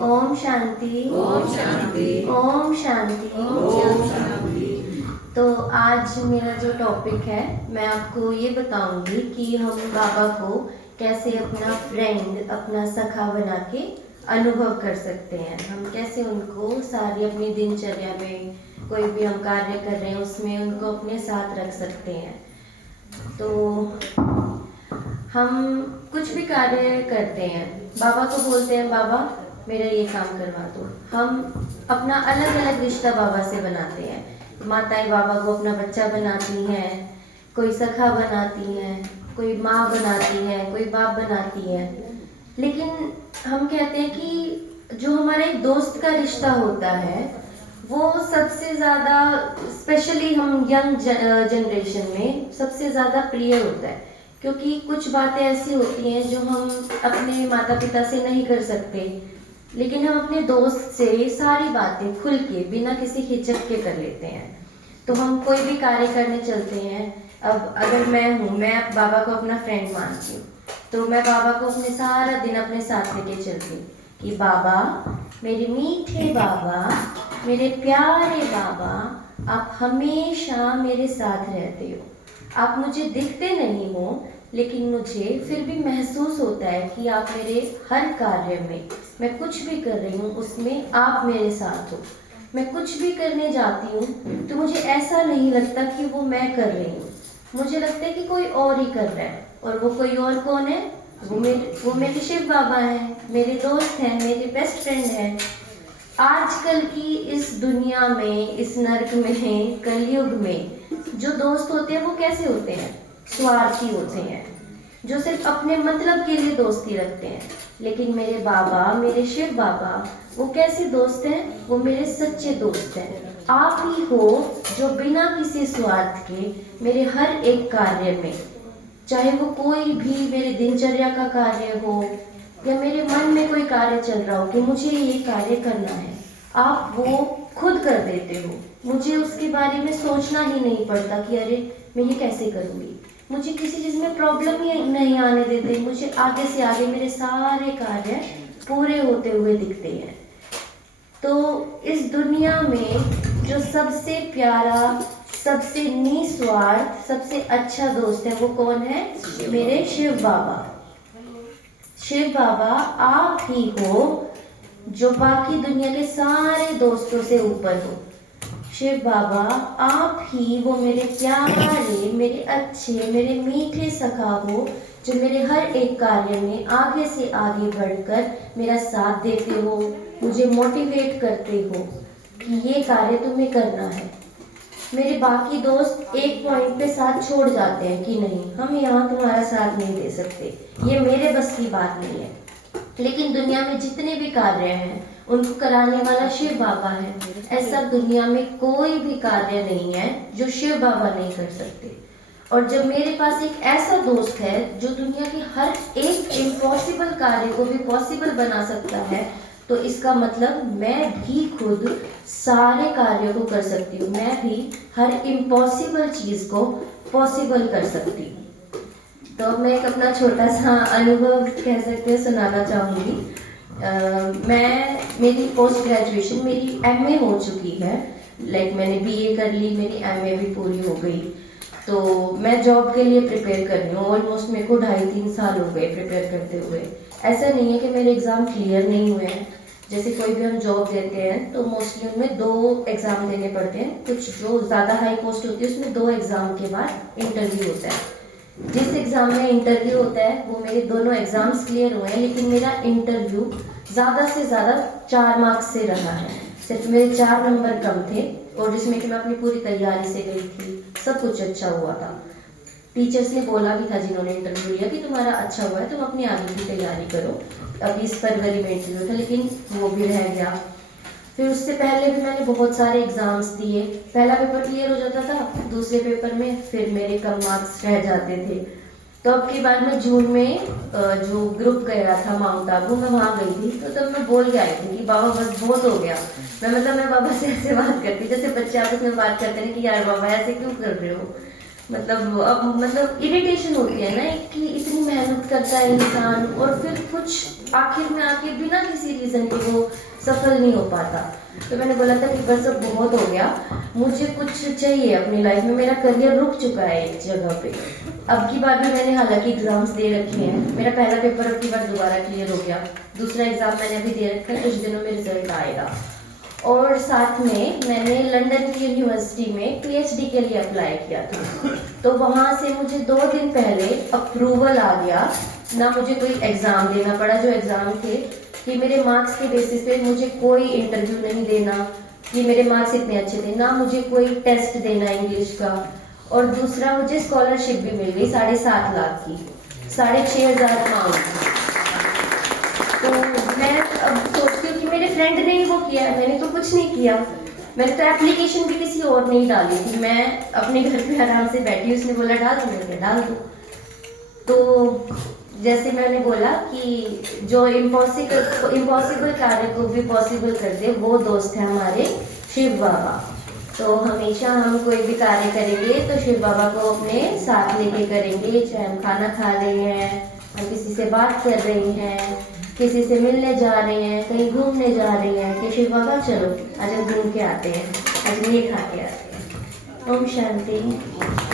ओम शांति। ओम शांति। ओम शांति। ओम शांति। तो आज मेरा जो टॉपिक है, मैं आपको ये बताऊंगी कि हम बाबा को कैसे अपना फ्रेंड, अपना सखा बना के अनुभव कर सकते हैं। हम कैसे उनको सारी अपनी दिनचर्या में, कोई भी हम कार्य कर रहे हैं उसमें उनको अपने साथ रख सकते हैं। तो हम कुछ भी कार्य करते हैं, बाबा को बोलते हैं बाबा मेरा ये काम करवा दो। हम अपना अलग अलग रिश्ता बाबा से बनाते हैं। माताएं बाबा को अपना बच्चा बनाती हैं, कोई सखा बनाती हैं, कोई माँ बनाती है, कोई बाप बनाती है। लेकिन हम कहते हैं कि जो हमारा एक दोस्त का रिश्ता होता है वो सबसे ज़्यादा, स्पेशली हम यंग जनरेशन में सबसे ज़्यादा प्रिय होता है, क्योंकि कुछ बातें ऐसी होती हैं जो हम अपने माता पिता से नहीं कर सकते, लेकिन हम अपने दोस्त से सारी बातें खुल के बिना किसी हिचक के कर लेते हैं। तो हम कोई भी कार्य करने चलते हैं। अब अगर मैं बाबा को अपना फ्रेंड मानती हूँ, तो मैं बाबा को अपने सारा दिन अपने साथ लेके चलती हूँ कि बाबा, मेरे मीठे बाबा, मेरे प्यारे बाबा, आप हमेशा मेरे साथ रहते हो। आप मुझे दिखते नहीं हो, लेकिन मुझे फिर भी महसूस होता है कि आप मेरे हर कार्य में, मैं कुछ भी कर रही हूँ उसमें आप मेरे साथ हो। मैं कुछ भी करने जाती हूँ तो मुझे ऐसा नहीं लगता कि वो मैं कर रही हूँ, मुझे लगता है कि कोई और ही कर रहा है। और वो कोई और कौन है? वो मेरे शिव बाबा हैं, मेरे दोस्त हैं, मेरे बेस्ट फ्रेंड हैं। आजकल की इस दुनिया में, इस नर्क में, कलयुग में जो दोस्त होते हैं वो कैसे होते हैं? स्वार्थी होते हैं, जो सिर्फ अपने मतलब के लिए दोस्ती रखते हैं। लेकिन मेरे बाबा, मेरे शिव बाबा, वो कैसे दोस्त हैं? वो मेरे सच्चे दोस्त हैं। आप ही हो जो बिना किसी स्वार्थ के मेरे हर एक कार्य में, चाहे वो कोई भी मेरे दिनचर्या का कार्य हो या मेरे मन में कोई कार्य चल रहा हो कि मुझे ये कार्य करना है, आप वो खुद कर देते हो। मुझे उसके बारे में सोचना ही नहीं पड़ता कि अरे मैं ये कैसे करूँगी। मुझे किसी चीज़ में प्रॉब्लम ही नहीं आने देते। मुझे आगे से आगे मेरे सारे कार्य पूरे होते हुए दिखते हैं। तो इस दुनिया में जो सबसे प्यारा, सबसे निस्वार्थ, सबसे अच्छा दोस्त है वो कौन है? मेरे शिव बाबा। शिव बाबा आप ही हो जो बाकी दुनिया के सारे दोस्तों से ऊपर हो। शिव बाबा आप ही वो मेरे प्यारे, मेरे अच्छे, मेरे मीठे सखा हो, जो मेरे हर एक कार्य में आगे से आगे बढ़कर मेरा साथ देते हो, मुझे मोटिवेट करते हो कि ये कार्य तुम्हें करना है। मेरे बाकी दोस्त एक पॉइंट पे साथ छोड़ जाते हैं कि नहीं, हम यहाँ तुम्हारा साथ नहीं दे सकते, ये मेरे बस की बात नहीं है। लेकिन दुनिया में जितने भी कार्य हैं उनको कराने वाला शिव बाबा है। ऐसा दुनिया में कोई भी कार्य नहीं है जो शिव बाबा नहीं कर सकते। और जब मेरे पास एक ऐसा दोस्त है जो दुनिया के हर एक इम्पॉसिबल कार्य को भी पॉसिबल बना सकता है, तो इसका मतलब मैं भी खुद सारे कार्यों को कर सकती हूँ। मैं भी हर इम्पॉसिबल चीज को पॉसिबल कर सकती हूँ। तो मैं एक अपना छोटा सा अनुभव कह सकते हैं सुनाना चाहूँगी। मेरी पोस्ट ग्रेजुएशन, मेरी एमए हो चुकी है। मैंने बीए कर ली, मेरी एमए भी पूरी हो गई। तो मैं जॉब के लिए प्रिपेयर कर रही हूँ। ऑलमोस्ट मेरे को 2.5-3 साल हो गए प्रिपेयर करते हुए। ऐसा नहीं है कि मेरे एग्ज़ाम क्लियर नहीं हुए हैं। जैसे कोई भी हम जॉब देते हैं तो मोस्टली उनमें 2 एग्ज़ाम देने पड़ते हैं। कुछ जो ज़्यादा हाई पोस्ट होती है उसमें 2 एग्ज़ाम के बाद इंटरव्यू होता है। जिस एग्ज़ाम में इंटरव्यू होता है वो मेरे दोनों एग्ज़ाम्स क्लियर हुए हैं, लेकिन मेरा इंटरव्यू ज़्यादा से ज़्यादा 4 मार्क्स से रहा है। सिर्फ मेरे 4 नंबर कम थे, और जिसमें कि मैं अपनी पूरी तैयारी से गई थी, सब कुछ अच्छा हुआ था। टीचर्स ने बोला भी था जिन्होंने इंटरव्यू लिया कि तुम्हारा अच्छा हुआ है, तुम अपनी आगे की तैयारी करो। अभी इस फरवरी में इंटरव्यू था, लेकिन वो भी रह गया। फिर उससे पहले भी मैंने बहुत सारे एग्जाम्स दिए। पहला पेपर क्लियर हो जाता था, दूसरे पेपर में फिर मेरे कम मार्क्स रह जाते थे। तो अब की बार मैं जून में जो ग्रुप गया था माउंट आबू, मैं वहाँ गई थी। तो तब मैं बोल के आई थी कि बाबा बस बहुत हो गया। मैं बाबा से ऐसे बात करती जैसे बच्चे आपस में बात करते हैं कि यार बाबा ऐसे क्यों कर रहे हो। मतलब इरिटेशन होती है ना कि इतनी मेहनत करता है इंसान और फिर कुछ आखिर में आके बिना किसी रीजन के वो सफल नहीं हो पाता। तो मैंने बोला था कि बस अब बहुत हो गया, मुझे कुछ चाहिए अपनी लाइफ में, मेरा करियर रुक चुका है एक जगह पे। अब की बार भी मैंने हालांकि एग्जाम्स दे रखे हैं, मेरा पहला पेपर अब की बार दोबारा क्लियर हो गया, दूसरा एग्जाम मैंने अभी दे रखा है, कुछ दिनों में रिजल्ट आएगा। और साथ में मैंने लंदन की यूनिवर्सिटी में पीएचडी के लिए अप्लाई किया था, तो वहां से मुझे 2 दिन पहले अप्रूवल आ गया, ना मुझे कोई एग्जाम देना पड़ा। जो एग्जाम थे कि मेरे मार्क्स के बेसिस पे मुझे कोई इंटरव्यू नहीं देना कि मेरे मार्क्स इतने अच्छे थे, ना मुझे कोई टेस्ट देना इंग्लिश का। और दूसरा मुझे स्कॉलरशिप भी मिल गई 7.5 लाख की, 6,500 पाउंड। तो मैं अब सोचती हूँ कि मेरे फ्रेंड ने ही वो किया है, मैंने तो कुछ नहीं किया। मैंने तो एप्लीकेशन भी किसी और नहीं डाली थी, मैं अपने घर पे आराम से बैठी, उसने बोला डाल दो, मैंने डाल दो। तो जैसे मैंने बोला कि जो इम्पॉसिबल कार्य को भी पॉसिबल कर दे, वो दोस्त है हमारे शिव बाबा। तो हमेशा हम कोई भी कार्य करेंगे तो शिव बाबा को अपने साथ लेके करेंगे, चाहे हम खाना खा रहे हैं, हम किसी से बात कर रहे हैं, किसी से मिलने जा रहे हैं, कहीं घूमने जा रहे हैं कि शिव बाबा चलो आज हम घूम के आते हैं, आज ये खा के आते हैं। ओम शांति।